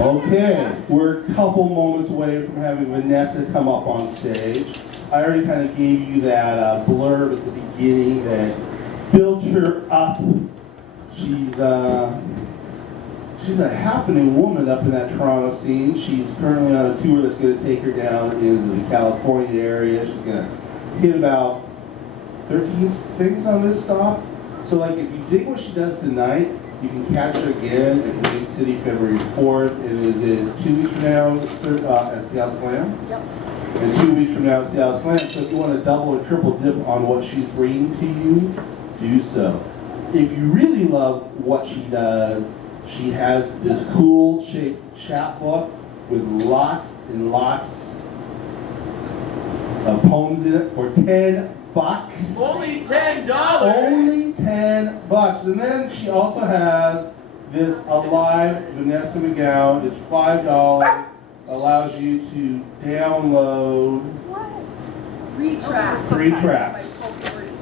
Okay, we're a couple moments away from having Vanessa come up on stage. I already kind of gave you that blurb at the beginning that built her up. She's a happening woman up in that Toronto scene. She's currently on a tour that's going to take her down into the California area. She's going to hit about 13 things on this stop. So like if you dig what she does tonight, you can catch her again at Canadian City February 4th. It is 2 weeks from now at Seattle Slam. Yep. And 2 weeks from now at Seattle Slam. So if you want to double or triple dip on what she's bringing to you, do so. If you really love what she does, she has this cool shaped chapbook with lots and lots of poems in it for $10. Only $10. Only $10. And then she also has this Alive Vanessa McCowan. It's $5. Allows you to download Free tracks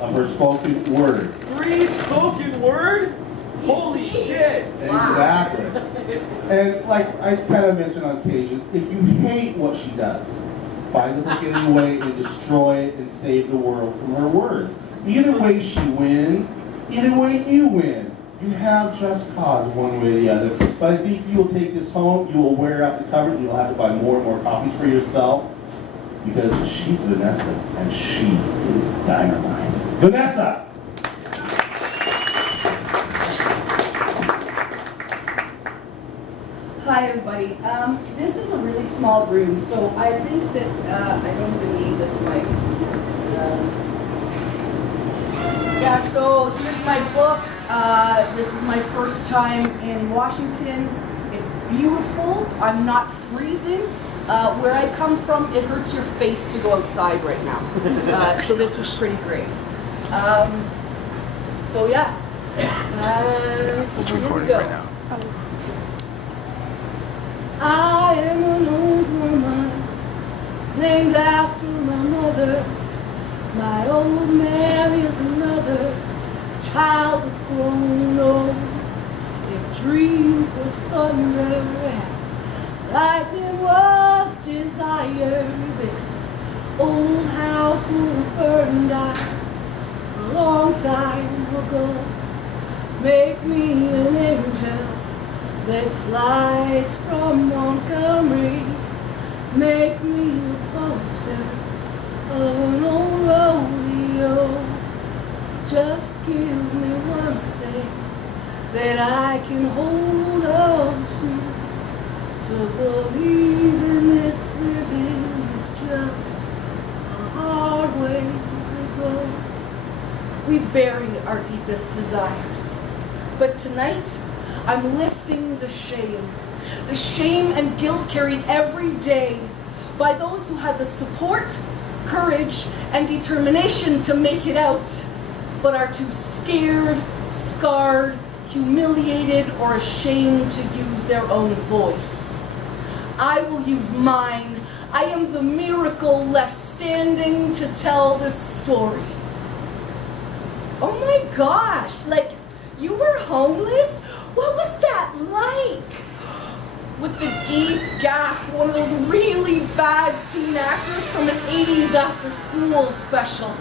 of her spoken word. Free spoken word? Holy shit! Exactly. And like I kind of mentioned on occasion, if you hate what she does, find the book anyway and destroy it and save the world from her words. Either way she wins, either way you win. You have just cause one way or the other. But I think you will take this home, you will wear out the cover, and you'll have to buy more and more copies for yourself because she's Vanessa and she is dynamite. Vanessa! Hi everybody. This is a really small room, so I think that I don't even need this mic. Yeah, so here's my book. This is my first time in Washington. It's beautiful. I'm not freezing. Where I come from, it hurts your face to go outside right now. So this is pretty great. So yeah. It's recording right now. I am an old woman, named after my mother. My old man is another child that's grown old. If dreams were thunder and lightning was desire, this old house would have burned out a long time ago. Make me an angel that flies from Montgomery. Make me a poster of an old rodeo. Just give me one thing that I can hold on to believe in this living is just a hard way to go. We bury our deepest desires, but tonight I'm lifting the shame and guilt carried every day by those who had the support, courage, and determination to make it out, but are too scared, scarred, humiliated, or ashamed to use their own voice. I will use mine. I am the miracle left standing to tell this story. Oh my gosh, like, you were homeless? What was that like? With the deep gasp, one of those really bad teen actors from an 80s after school special.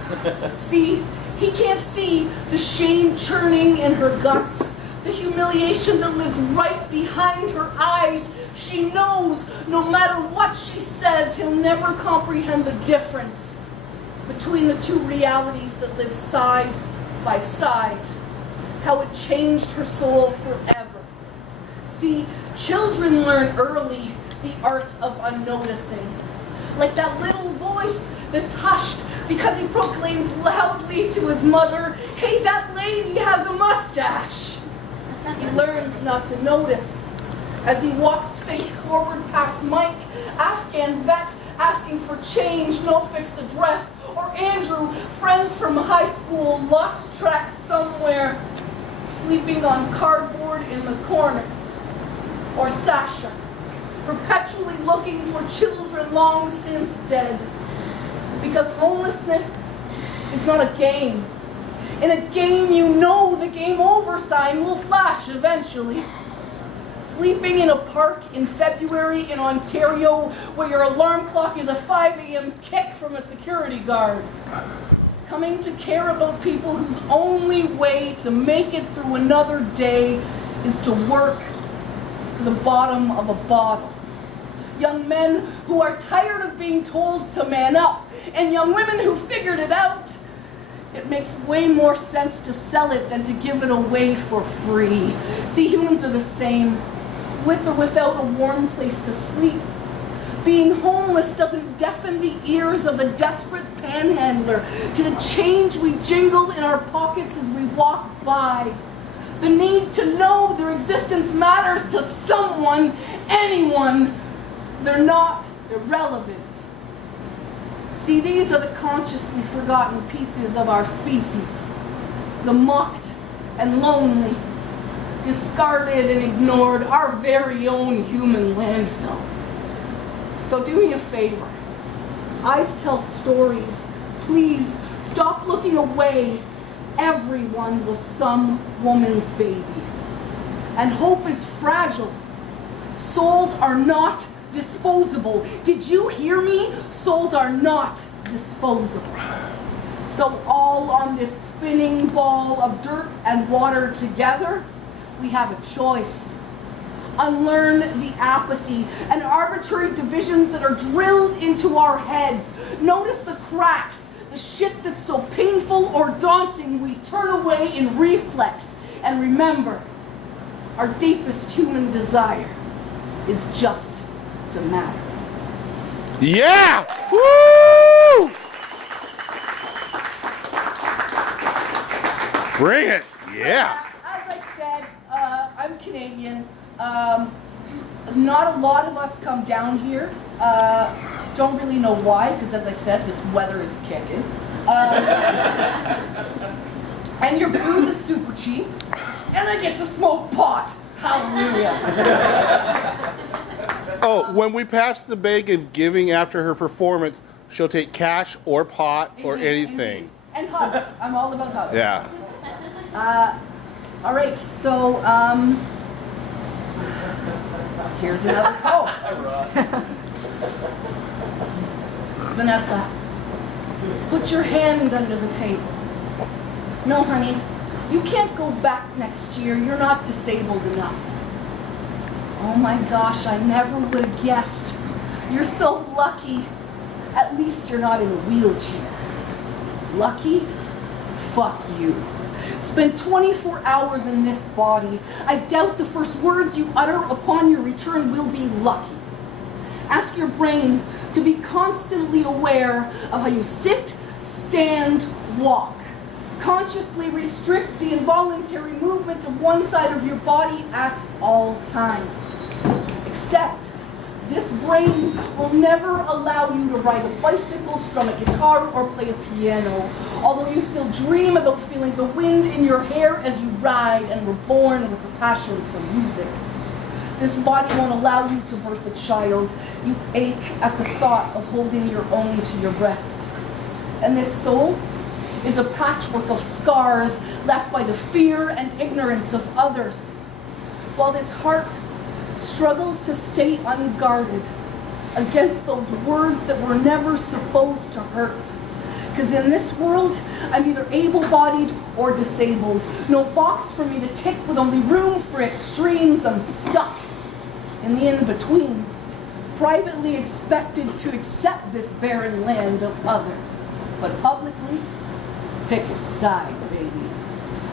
See, he can't see the shame churning in her guts, the humiliation that lives right behind her eyes. She knows no matter what she says, he'll never comprehend the difference between the two realities that live side by side. How it changed her soul forever. See, children learn early the art of unnoticing. Like that little voice that's hushed because he proclaims loudly to his mother, "Hey, that lady has a mustache." He learns not to notice as he walks face forward past Mike, Afghan vet, asking for change, no fixed address, or Andrew, friends from high school, lost track somewhere, sleeping on cardboard in the corner. Or Sasha, perpetually looking for children long since dead. Because homelessness is not a game. In a game, you know the game over sign will flash eventually. Sleeping in a park in February in Ontario where your alarm clock is a 5 a.m. kick from a security guard. Coming to care about people whose only way to make it through another day is to work to the bottom of a bottle. Young men who are tired of being told to man up, and young women who figured it out. It makes way more sense to sell it than to give it away for free. See, humans are the same, with or without a warm place to sleep. Being homeless doesn't deafen the ears of a desperate panhandler to the change we jingle in our pockets as we walk by. The need to know their existence matters to someone, anyone. They're not irrelevant. See, these are the consciously forgotten pieces of our species. The mocked and lonely, discarded and ignored, our very own human landfill. So do me a favor. Eyes tell stories. Please stop looking away. Everyone was some woman's baby. And hope is fragile. Souls are not disposable. Did you hear me? Souls are not disposable. So all on this spinning ball of dirt and water together, we have a choice. Unlearn the apathy and arbitrary divisions that are drilled into our heads. Notice the cracks, the shit that's so painful or daunting we turn away in reflex. And remember, our deepest human desire is just to matter. Yeah! Woo! Bring it! Yeah! As I said, I'm Canadian. Not a lot of us come down here. Don't really know why, because as I said, this weather is kicking. And your booze is super cheap. And I get to smoke pot. Hallelujah. Oh, when we pass the bag of giving after her performance, she'll take cash or pot or Indeed, anything. indeed. And hugs. I'm all about hugs. Yeah. All right, so, here's another poem. Vanessa, put your hand under the table. No, honey, you can't go back next year. You're not disabled enough. Oh my gosh, I never would have guessed. You're so lucky. At least you're not in a wheelchair. Lucky? Fuck you. Spend 24 hours in this body. I doubt the first words you utter upon your return will be lucky. Ask your brain to be constantly aware of how you sit, stand, walk. Consciously restrict the involuntary movement of one side of your body at all times. Except this brain will never allow you to ride a bicycle, strum a guitar, or play a piano, although you still dream about feeling the wind in your hair as you ride and were born with a passion for music. This body won't allow you to birth a child. You ache at the thought of holding your own to your breast. And this soul is a patchwork of scars left by the fear and ignorance of others, while this heart struggles to stay unguarded against those words that were never supposed to hurt. Because in this world, I'm either able-bodied or disabled. No box for me to tick with only room for extremes. I'm stuck in the in-between, privately expected to accept this barren land of other, but publicly, pick a side, baby.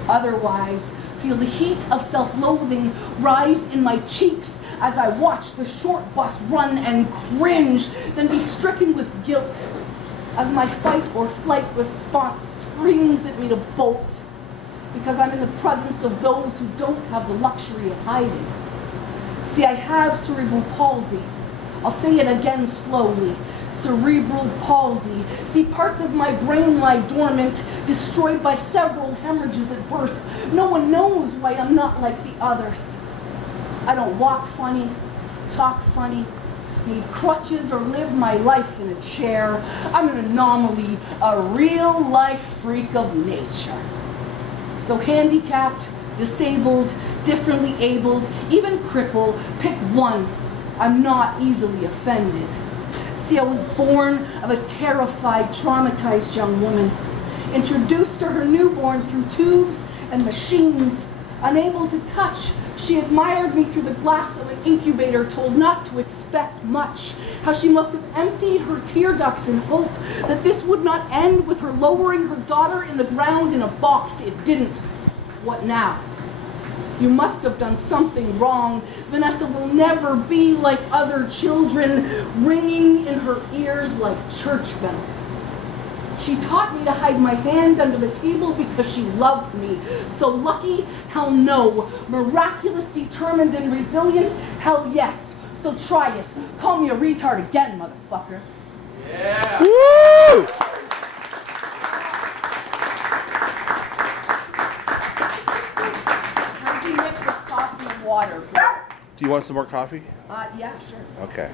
Otherwise, feel the heat of self-loathing rise in my cheeks as I watch the short bus run and cringe, then be stricken with guilt as my fight or flight response screams at me to bolt, because I'm in the presence of those who don't have the luxury of hiding. See, I have cerebral palsy. I'll say it again slowly. Cerebral palsy. See, parts of my brain lie dormant, destroyed by several hemorrhages at birth. No one knows why I'm not like the others. I don't walk funny, talk funny, need crutches, or live my life in a chair. I'm an anomaly, a real-life freak of nature. So handicapped, disabled, differently abled, even crippled. Pick one. I'm not easily offended. See, I was born of a terrified, traumatized young woman, introduced to her newborn through tubes and machines. Unable to touch, she admired me through the glass of an incubator, told not to expect much. How she must have emptied her tear ducts in hope that this would not end with her lowering her daughter in the ground in a box. It didn't. What now? You must have done something wrong. Vanessa will never be like other children, ringing in her ears like church bells. She taught me to hide my hand under the table because she loved me. So lucky? Hell no. Miraculous, determined, and resilient? Hell yes. So try it. Call me a retard again, motherfucker. Yeah. Woo! How's he mix with coffee and water? Do you want some more coffee? Yeah, sure. Okay.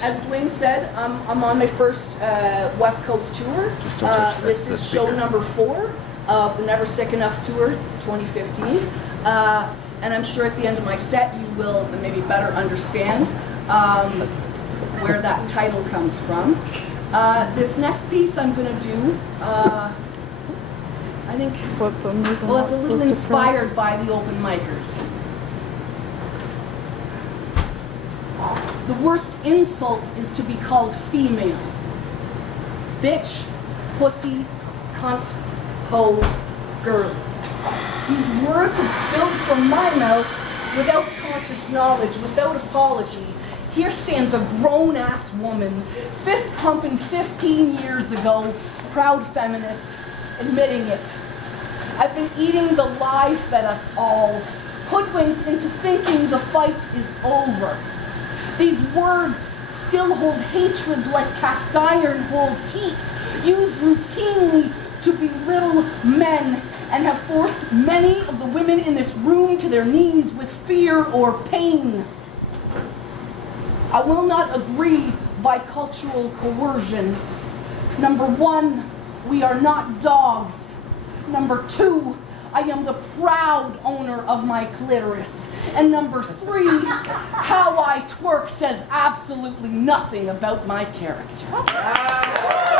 As Dwayne said, I'm on my first West Coast tour. This is show number 4 of the Never Sick Enough Tour 2015. And I'm sure at the end of my set you will maybe better understand where that title comes from. This next piece I'm going to do, I think, it's a little inspired by the open micers. The worst insult is to be called female. Bitch, pussy, cunt, hoe, girl. These words have spilled from my mouth without conscious knowledge, without apology. Here stands a grown-ass woman, fist-pumping 15 years ago, proud feminist, admitting it. I've been eating the lie fed us all, hoodwinked into thinking the fight is over. These words still hold hatred like cast iron holds heat, used routinely to belittle men, and have forced many of the women in this room to their knees with fear or pain. I will not agree by cultural coercion. Number 1, we are not dogs. Number 2, I am the proud owner of my clitoris. And number 3, how I twerk says absolutely nothing about my character.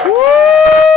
Woo!